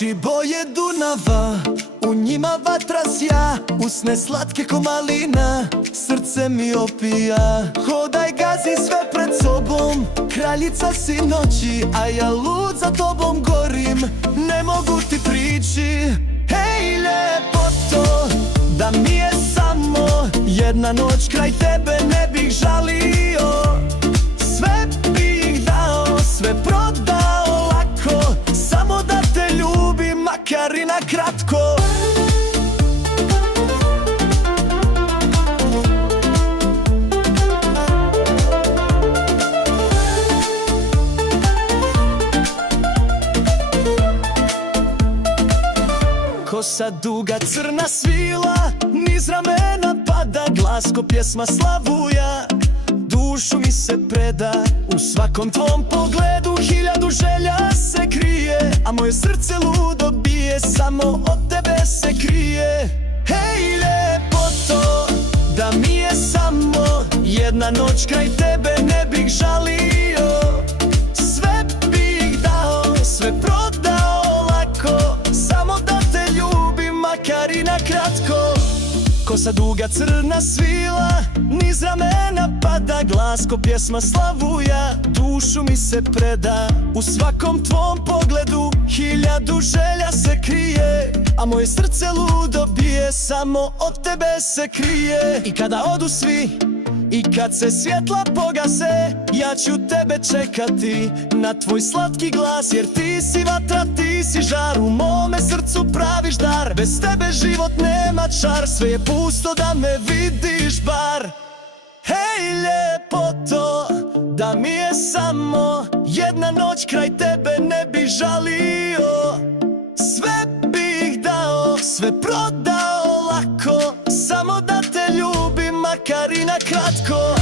Oči boje Dunava, u njima vatra sja, usne slatke ko malina, srce mi opija. Hodaj, gazi sve pred sobom, kraljica si noći, a ja lud za tobom gorim, ne mogu ti prići. Hej ljepoto, da mi je samo jedna noć kraj tebe, ne bih žalio. Sve bih dao, sve prodao lako, samo da te ljubim, makar i na kratko. Kosa duga, crna svila, niz ramena pada, glas ko pjesma slavuja, dušu mi se preda. U svakom tvom pogledu hiljadu želja se krije, a moje srce ludo bije, samo od tebe se krije. Hej ljepoto, da mi je samo jedna noć kraj tebe, ne bih žalio. Sve bih dao, sve prodao lako, samo da te ljubim, makar i na kratko. Kosa duga, crna svila, niz ramena pada, glas ko pjesma slavuja, dušu mi se preda. U svakom tvom pogledu hiljadu želja se krije, a moje srce ludo bije, samo od tebe se krije. I kada odu svi, i kad se svjetla pogase, ja ću tebe čekati na tvoj slatki glas, jer ti si vatra, ti si žar, u mome srcu praviš dar. Bez tebe život nema čar, sve je pusto da me vidiš bar. Hej ljepoto, da mi je samo jedna noć kraj tebe, ne bih žalio. Sve bih dao, sve prodao lako, samo da te ljubim, makar i na kratko.